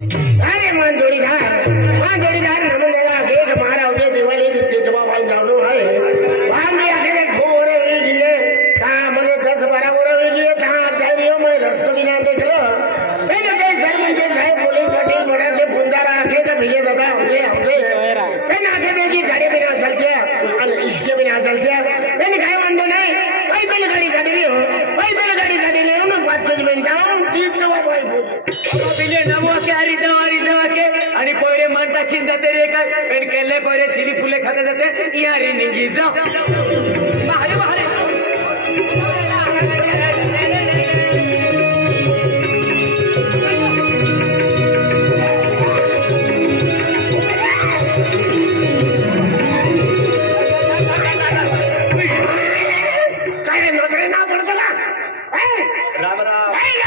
अरे मन जोड़ीदार नमुनेला गेट मारा होते दिवाली की जवाब आई जानो है वहां में आके घोरे लीजिए कहां मने 10-12 बोरा लीजिए कहां चाहिए मैं रास्ता भी ना देख लो मैंने के शर्मन के साहब पुलिस पार्टी मोड़ा के फुंदारा आके का भैया दादा हमसे मैंने आके देखी गाड़ी बिना चल के इसके बिना चल के मैंने कहा बंदो नहीं पैदल गाड़ी काटी हो पैदल गाड़ी काटी ले उन बात से मैं डाउन ठीक तो भाई पिले नमो के हरी दवा के आणि पोरे मन टाकीन जाते रे काय पण केले पोरे शिली फुले खाते जाते या रे निंगी जा बाहेर बाहेर काय नजरे ना पडतला राम राम राम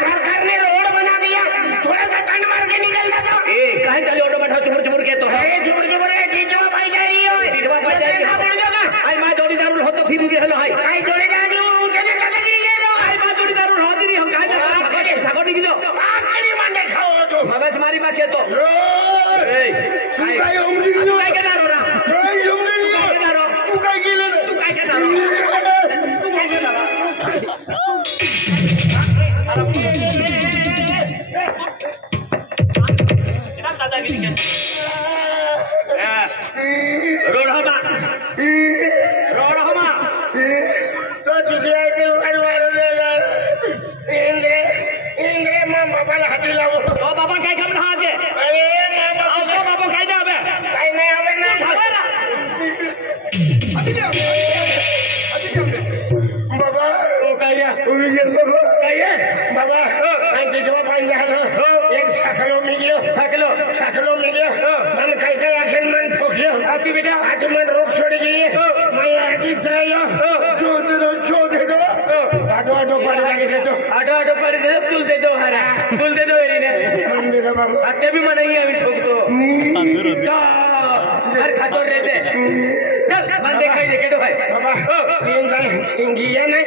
सरकार ने रोड बना दिया थोड़ा सा टन मार के निकल जाता कहीं चले ऑटो बैठा चुमुर के तो है चुमुर है चीजवा पाई जा रही है चीजवा पाई जा रही है पड़ जाएगा आई मां जोड़ी दारू हो तो फिर भी हेलो हाय आई जोड़ी दारू चले दादागिरी ले लो आई मां जोड़ी दारू हो दी हम काहे भागो निकलो आखिरी मांडे खाओ तो मगज मारी बा के तो ए तू काय उमली तू काय के दारू रा काय उमली काय के दारू तू काय केलं तू काय के दारू तू काय के दारू दादागिरी के रोड हमा तो चुकिया के वार इंद्रे मां बाबाला हाती लावो ओ बाबा काय काम रहा जे अरे मां बाबा काय ना आवे काय नाही आवे ना बाबा ओ काय या तुम्ही गेलो काय आहे बाबा आणि जेव्हा पाहिजे झालं एक साखलो मिलियो मन काय काय आखिर मन ठोकलो आपकी बेटा आज मन रोग छोड़ गई मैं आगे जायो छोड़ दे दो आटो पड़ लगे तो आटो पर दे तुल दे दो हरा तुल दे दो एरी ने मन दे दो बाबा आटे भी मनेंगे अभी ठोक दो घर खातो रहते चल मन दिखाई दे के दो भाई बाबा तीन जाए इंगिया नहीं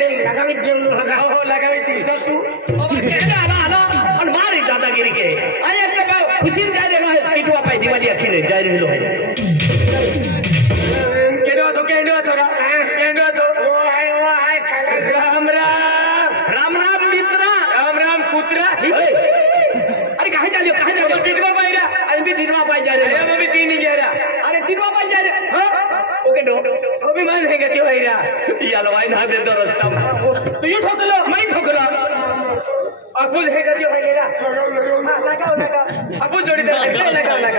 नहीं लगा भी जरूर लगा हो लगा भी चल तू ओ बच्चे आला और मारी दादागिरी के अरे अपने बाप खुशी में जा रहे हो पिटवा पाई दिवाली अखी ने जा रहे लो केंडवा तो वो है राम राम मित्रा राम पुत्रा अरे कहाँ जा रहे हो टिटवा पाई रहा अरे भी टिटवा पाई जा रहे हो अभी तीन ही जा रहा अरे टिटवा पाई जा रहे हो ओके दो वो भी मान है कि भाई रहा या लो भाई ना दे दो रास्ता तो ये ठोक लो मैं ठोक रहा अबू है करियो भाई लगा अबू जोड़ी लगा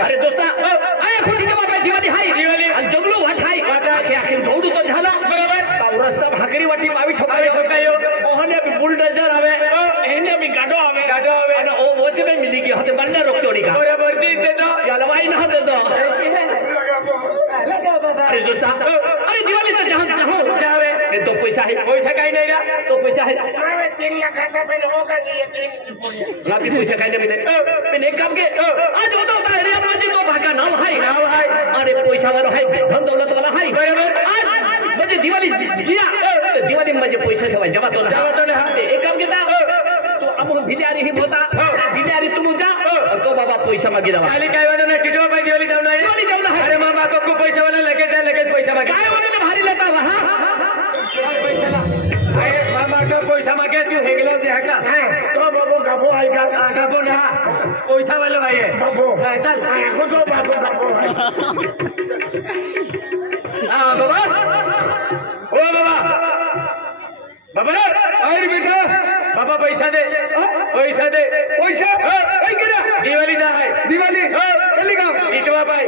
अरे दोस्ता अरे खुशी के बाबा दिवाली आणि जगलो वाटा के आखिर दौडू तो झाला बरोबर रस्ता भाकरी वाटी मावी ठोकायो ओहने भी बुलडोजर आवे एने भी गाडो आवे आणि ओ वोचे में मिली की होते बन्ना रोक तोड़ी का बरोबर दे दो या लवाई ना दे दो अरे दोस्ता अरे दिवाली तो जहां जावे ये तो पैसा काई नहीं रहा तो पैसा है 3 लाख का पे होगा ये 3 की पूरी लाभी पैसा काई नहीं मिले मैंने एक काम के आज होता है रियाद मस्जिद तो भागा नाम है अरे पैसा वाला है धन दौलत वाला है बरोबर आज मुझे दिवाली किया तो दिवाली मुझे पैसा से जमा तो ना एक काम के तो हम भिलियारी ही बोता भिलियारी तुम जा तो बाबा पैसा मांगी दवा खाली काय वाला ना टिटवा भाई दिवाली जाऊ ना अरे मामा को पैसा वाला लेके जा पैसा मांगे काय वाला भारी लेता वहां पैसा ला अरे मामा का पैसा मांगे तू हेगलो से हका तो बाबू गाबो आई का गाबो ना पैसा वाला भाई है बाबू चल खुद बाबू गाबो हां बाबा ओ बाबा अरे बेटा बाबा पैसा दे पैसा काय केला दिवाली जा है दिवाली कली का टिटवा पाई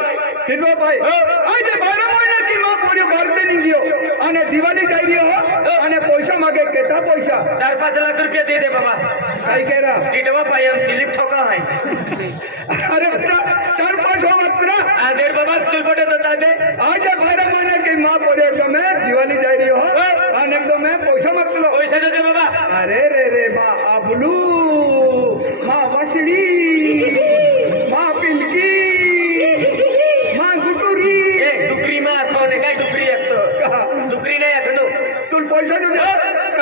आज 12 महीना की मां पोरी मारते नहीं दियो અને दिवाली जाई रही हो અને पैसा मांगे केटा पैसा 4-5 लाख रुपया दे दे बाबा काय केरा टिटवा पाई हम स्लिप ठोका है अरे बेटा 4-5 हो मत आ देर बाबा स्कूल पटे बता दे आज 12 महीना की मां पोरी एकदम दिवाली जाई रही हो અને एकदम पैसा मत लो पैसा दे दे बाबा अरे रे बा अबलू मां वसड़ी मां पिलकी मां गुटुरी डुकरी में कौन है काय डुकरी एक तो डुकरी नहीं है तुल पैसा जो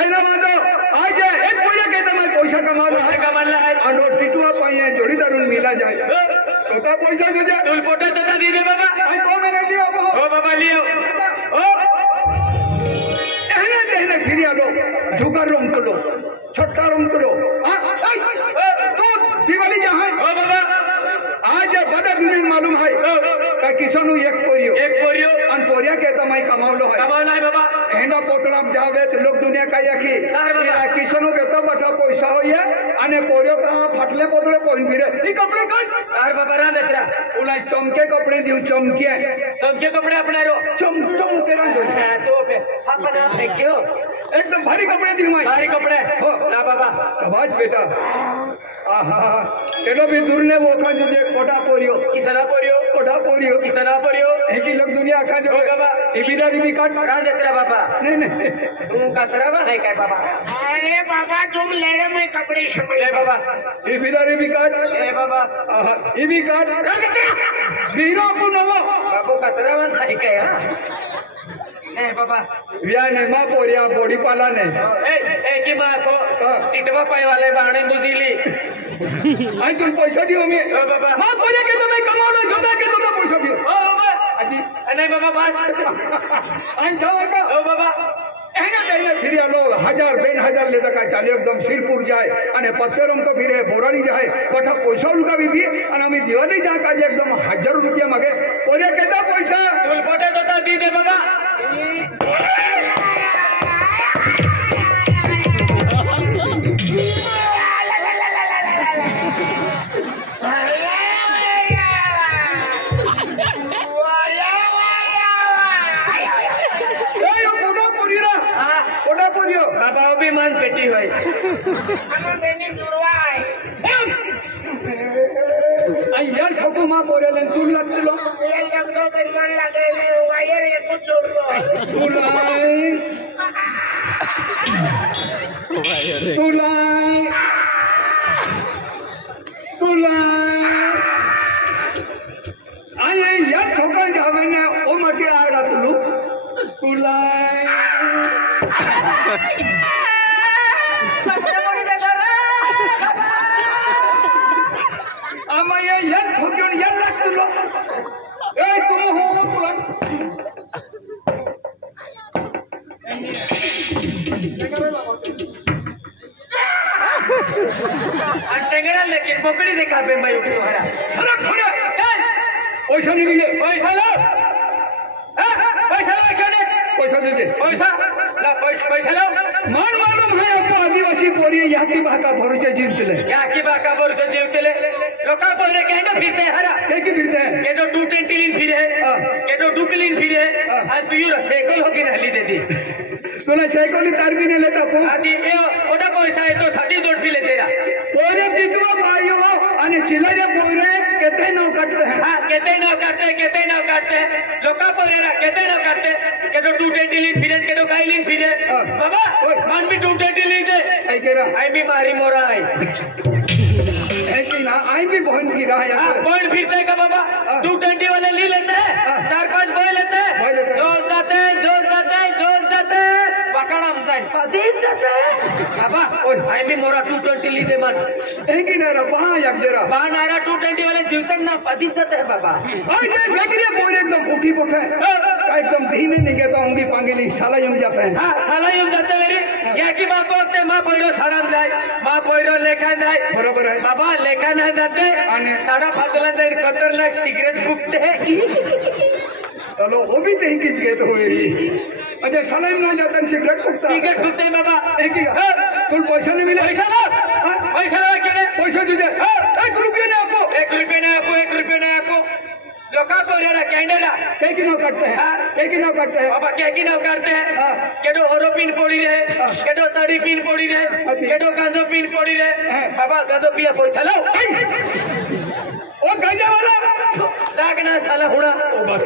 कहना बांधो आज एक पूरे कहता मैं पैसा कमा रहा है और टिटुआ पाइए जोड़ीदार मिला जाए तोता पैसा दे दे तुल पोटा तोता दे दे बाबा को मैंने लियो ओ बाबा लियो ओ कहने फिर आलो झुकर रूम तो लो छोटा रूम तो लो तो दिवाली जहाँ ओ बाबा आज बड़ा दिन मालूम है का किसानु एक पोरियो अन पोरिया के तमाई कमावलो है बाबा एना पोतलाम जावे तो लोग दुनिया का यकी किसानु के तो बटा पैसा होय अने पोरियो का फटले पोतले पोइन फिरे ई कपड़े काट यार बाबा रा देखरा उलाई चमके कपड़े दिउ चमके कपड़े अपने रो चम के रा जो तो पे अपना फेंकियो एकदम भारी कपड़े दिउ भाई भारी कपड़े हो ना बाबा शाबाश बेटा आहा चलो भी दूर ने वो खा जो कोटा पोरियो किसना पोरियो एक ही लोग दुनिया खा जो ए बिरारी भी काट रा देखरा बाबा नहीं तू कचरा है क्या बाबा अरे बाबा तुम लड़े में कपड़े ले बाबा ये बिरारी भी काट ए बाबा ये भी काट बीरो को नवो बाबू कचरा में है क्या नहीं बाबा व्या ने मां पोरिया बॉडी पाला ने ए की मां को टिटवा पाए वाले बाणे बुझीली आई तुम पैसा दियो मैं बाबा मां पोरिया के तो मैं कमानो जोता के तो पैसा दियो ओ बाबा अजी नहीं बाबा बस आई जाओ का ओ बाबा एने फिर लोग 1000-2000 लेता का चाले एकदम सिरपुर जाए अने पत्थरम तो फिर बोरानी जाए बटा पैसा उनका भी अने हम दिवाली जा का एकदम 1000 रुपया मांगे पोरिया केता पैसा बोल पोटे तो दी दे बाबा बाबा भी मन पेटी हुई यार छोटू माँ बोले लन तू लगते लो यार छोका जावे ना ओ मटी आ रहा तुलू तुलाई यार छोक्यों यार लगते लो ए तुम हो तुला अंटेंगरा लेके पकड़ी देखा पे मैं तुम्हारा अरे थोड़ा पैसा नहीं मिले पैसा लो क्यों नहीं पैसा दे दे पैसा लो मान मालूम है आपको आदिवासी पोरी यहाँ की बाका भरोसे जीवते लोका बोले कहना फिरते हैं हरा क्या फिरते हैं ये जो 220 लीन फिरे ये जो 2 लीन फिरे आज तो यूरो साइकिल होगी ना हली दे दी तूने साइकिल कार भी नहीं लेता को आदि ये ओटा पैसा है तो साथी जोड़ भी लेते या पोरे पिटवा भाइयों अने चिल्लारे पोरे कहते नाव काटते हैं हां कहते नाव काटते लोका पोरे ना कहते नाव काटते के जो 220 लीन फिरे के जो काई लीन फिरे बाबा मान भी 220 लीन दे आई केरा आई भी मारी मोरा आई ना आई भी बहन फिर रहा है बहन फिरते का बाबा 220 वाले ले लेते हैं 4-5 बॉय लेते हैं जोर जाते पकड़म जाए पदीत जाते बाबा ओए आई भी मोरा 220 ली दे मन एक ही ना रहा एक जरा बा नारा 220 वाले जीवतन ना पदीत जाते है बाबा ओए ये बेकरी बोल एकदम उठी उठे एकदम दहीने नहीं कहता होंगी पांगेली साला यूं जाते हैं हां साला यूं जाते मेरी या की बात बोलते मां पोइरो साराम जाए मां पोइरो लेखा जाए बरोबर है बाबा लेखा ना जाते आणि साडा फाजला जाए खतरनाक सिगरेट फूकते चलो वो भी नहीं किच गए तो हुए अच्छा साला ना जाता सिगरेट फूकते हैं बाबा एक ही तुम पैसा नहीं मिले पैसा लो क्या पैसा दे 1 रुपया ना आपको 1 रुपया ना आपको लोका को रे कैंडला के नो करते हैं बाबा के नो करते हैं केडो ओरो पिन पड़ी रहे केडो ताड़ी पिन पड़ी रहे केडो गांजो पिन पड़ी रहे बाबा गांजो पिया पैसा लो ओ गांजा वाला लागना साला हुड़ा ओ बस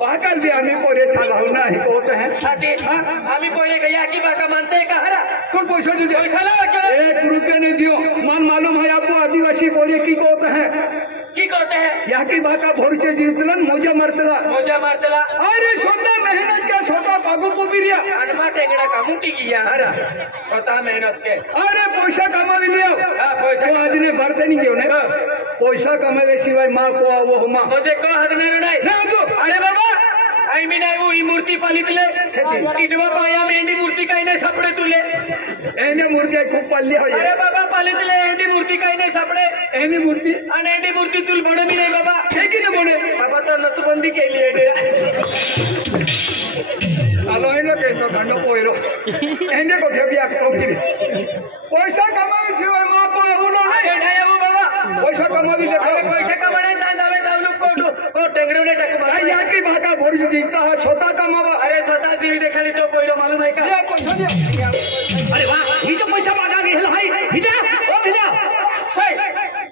पाकर भी हमें पोरे साला होना ही होते हैं आके हमें पोरे गया की बात मानते हैं कहरा कौन पैसा दे पैसा लो 1 रुपया नहीं दियो मान मालूम है आपको आदिवासी पोरे की कहते हैं याकी बाका भोरचे जीवतला मोजा मारतला अरे स्वतः मेहनत के स्वतः बागू को बिरिया अनमा टेकड़ा कामुटी किया हरा स्वतः मेहनत के अरे पैसा कमावी लिया पैसा तो आज ने भरते नहीं घेऊन पैसा कमावे शिवाय माँ को आवो हो माँ मुझे को हरणार नाही तू अरे बाबा आई मी नाही ही मूर्ती पालितले टिटवा पाया मेंढी मूर्ती काही नाही सापडे तुले एने मूर्ती खूप पालली हो अरे बाबा पालितले एंडी मूर्ती काही नाही सापडे एनी मूर्ती आणि एंडी मूर्ती तुल बडे मी नाही बाबा हे की ना बोले बाबा तो नसबंदी केली आहे आलो है ना कहतो खंडो पोयरो एने को ठेपी आखतो की पैसा कमावे शिवाय माँ को आवो ना अरे नाही बाबा पैसा कमावी देखो पैसे कमाडे ना जावे तावलू को टेंगडे टाकू काय याकी बाका भोरचे जीवता हा स्वतः कमावा अरे स्वतः जीवी देखाली तो पहिलो मालूम आहे का या पैसा द्या अरे वाह ही जो पैसा मागा गेला भाई भिजा ओ भिजा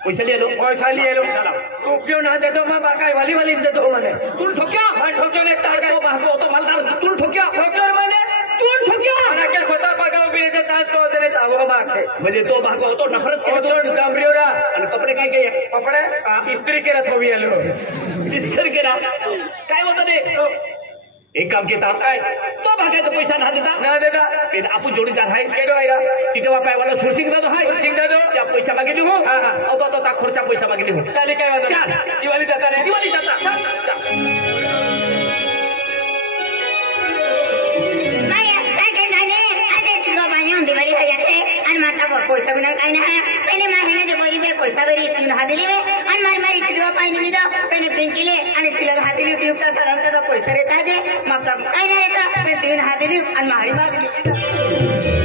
पैसा लिए लो साला तू क्यों ना दे दो मैं बाकाय वाली दे दो मैंने तू ठोक्या मैं ठोक्यो ने ताका को बाको तो मालदार तू ठोक्या ठोक्यो मैंने तू ठोक्या अरे के स्वतः बागाव बिने ते ताज को जने तावो मारते म्हणजे तो बाको तो नफरत के तो डांबरियोरा आणि कपडे काय के कपडे इस्त्री केला थोवी आलो इस्त्री केला काय होतं ते एक काम केता काय तो भागायचा पैसा ना देता फिर आपण जोडीदार आहे केडो आयरा तिथे वापायवाला सुरसिंग दादो हाय सुरसिंग दादो त्या पैसा मागितली हो तो खर्चा पैसा मागितली हो चाली काय वादा चाल दिवाळी जाता रे दिवाळी जाता दिवाळी आहे आणि माता पैसा बिना काही नाही पहिले महिने जे बरी बे पैसा बरी तीन हा दिली आणि मारी टिडवा पाहिजे दिला पहिले पिंकिले आणि तिला हा दिली उपयुक्त साधारण पैसा रेता आहे माता काही नाही रेता पहिले तीन हा दिली आणि मारी मार दिली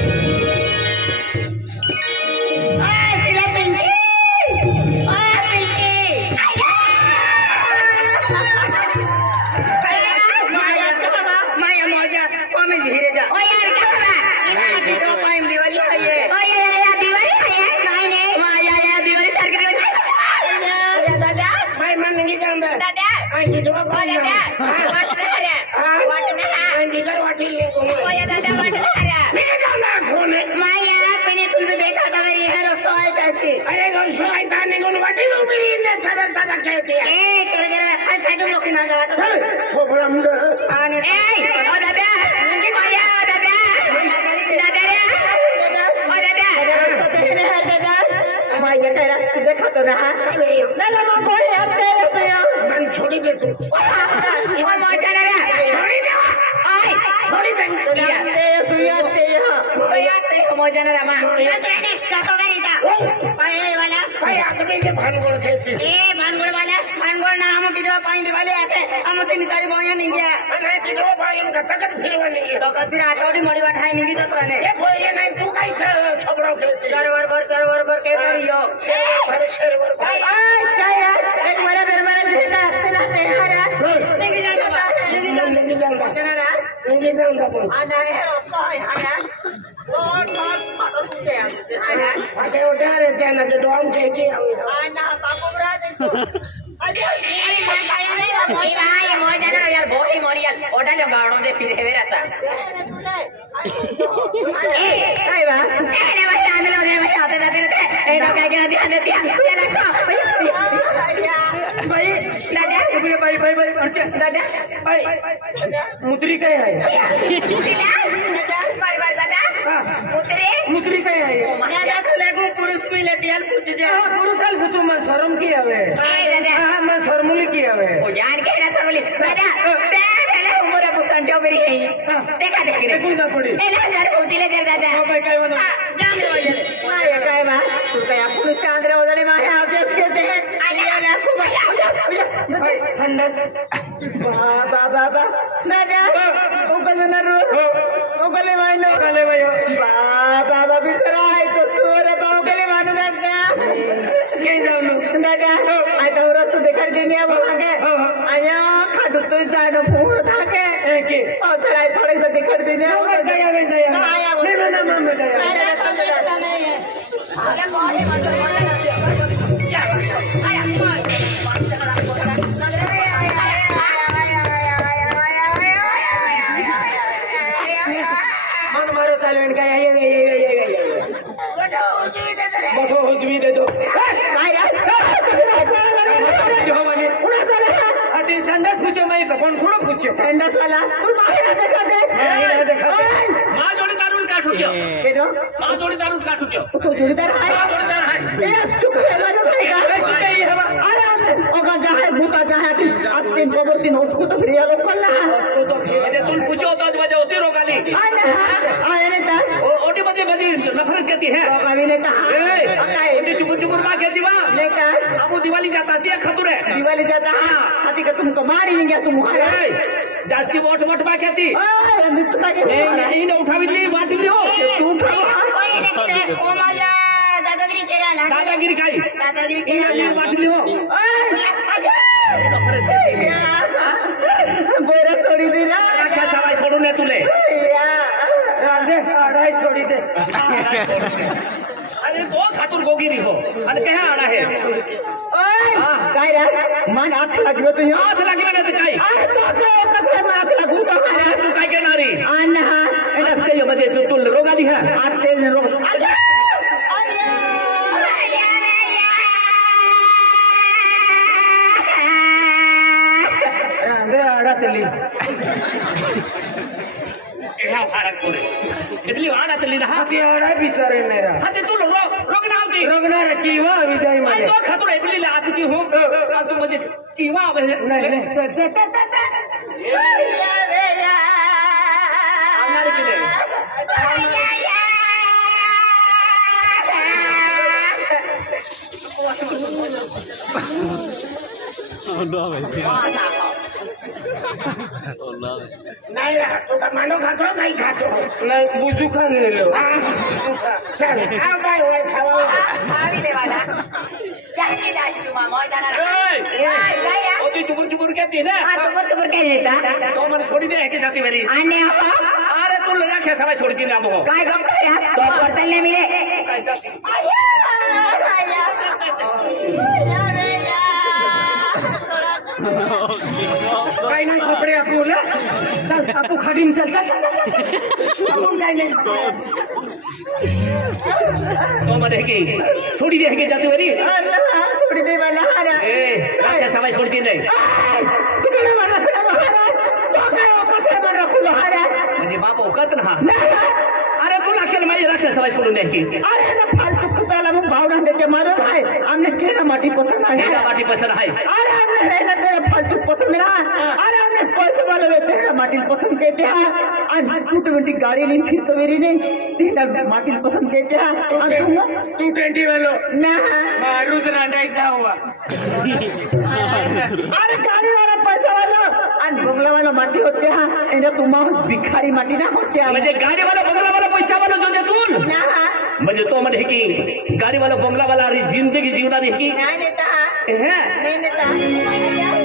छोड़ी दे तू मुद्री काय आहे मुद्री काय आहे पुरुष पुरुषाल पूछो मैं शर्म की हवे मैं शर्मुली की हवे यार केड़ा सरवली दादा ते पहले उमर पुसंटियो मेरी कहीं देखा देखी रे कोई ना पड़ी एला घर पहुंचले दे दादा ओ भाई काय बना जाम रे वजन माया काय बा तू काय पुरुष का अंदर वजन माया आप जैसे कहते हैं आला खूब भाई संडस बाबा दादा उकल ना रो उकले वाइनो बाबा बिसराय तो सोरे बाउकले वानो दादा काय जाऊ दादा आता रस्तो देखाड देनी अब आगे आया खाडू तो जानो पूर थाके के चलाय थोड़े से देखाड देनी अब जाया ना मम्मी जाया मन मारो चालवेन काय बठो हुजवी दे दो पूछियो सैंडस वाला तू बाहर देखा दे मां जोड़ी दारू काट ठोक्यो केरो मां जोड़ी दारू काट ठोक्यो तो जोड़ीदार है जोड़ीदार है ए चुप है ना भाई का अरे ओका जाए भूता जाए कि आज दिन खबर दिन उसको तो फिर ये लोग कर ला तो अरे तुम पूछो तो आज बजे होती रोगाली आए ने ता ओटी बजे बजे नफरत कहती है ओका भी ने ता ओटी चुप चुप मां कहती वा ने ता अब दिवाली जाता है खतुर है दिवाली जाता हाथी का तुमको मार ही नहीं गया तुम मारा जाती वोट वोट मां कहती अरे नित्ता के नहीं ने उठा भी नहीं बात भी हो तू उठा ओ माया दादागिरी केला ना दादागिरी खाई दादागिरी ये केला बात भी हो बोरा छोड़ी दे ना क्या सवाई छोड़ू ने तुले राधे आड़ाई छोड़ी दे अरे वो खातुर गोगी रही हो अरे कहाँ आना है ओए काय रे मन आंख लगलो तो यहाँ हाथ लगे ना तो काई अरे तो कथे में आंख लगू तो मारा तू काई के नारी आना एना के यो बजे तू रोगाली है आते ने रो राधे आड़ा तली क्या फर्क पड़े इतनी आड़ा तली ना हाथी आड़ा बिचारे मेरा हाथे तू रोगना होती रोगना रखी हुआ विजय आई माने तो खातुर इतनी ला आती हूं तू मुझे कीवा नहीं नहीं हमारे के लिए नहीं रहा तो मानो खातो नहीं खातो नहीं बुझू खा ले लो चल आओ भाई वो खाओ भाभी ने वाला जाके जाके तुम मौज जाना ओ तू चुपुर चुपुर कहती है ना हां तो बोल के लेता तो मन छोड़ी दे के जाती मेरी आने आपा अरे तू रखे समय छोड़ के ना वो काय गप यार तो बर्तन ले मिले काय नाही कपडे आपल्याला चल आपू खाडी में चल चल आपण काय नाही तो मरे की छोड़ी दे के जाती मेरी अल्लाह छोड़ दे वाला हारा ए रखे समय छोड़ती नहीं तू केला वाला तेरा महाराज तो काय कथे में रखू हारा म्हणजे बाप औकात ना नहीं अरे तू लक्षण माझी रखे समय सोडून नाही अरे ना फालतू कुताला मग भावना देते मारो भाई हमने केला माटी पसंद मेरा आया बाटी पसंद है अरे हमने रहना तेरा फालतू पसंद ना अरे हमने पैसे वाले में तेरा माटी पसंद कहते हैं और टूट मिनटी गाड़ी नहीं फिर तो मेरी नहीं तेरा माटी पसंद कहते हैं और तुम तू 20 वालो ना मारूज रांडा एकदा हुआ अरे गाड़ी वाला पैसा वाला और बंगला वाला माटी होते हैं इन्हें तुम भिखारी माटी ना होते हैं म्हणजे गाडी वाला बंगला वाला पैसा वाला जो देतून ना म्हणजे तो म्हणे की गाडी वाला बंगला वाला जिंदगी जीवनारी की नाही नेता हे नाही नेता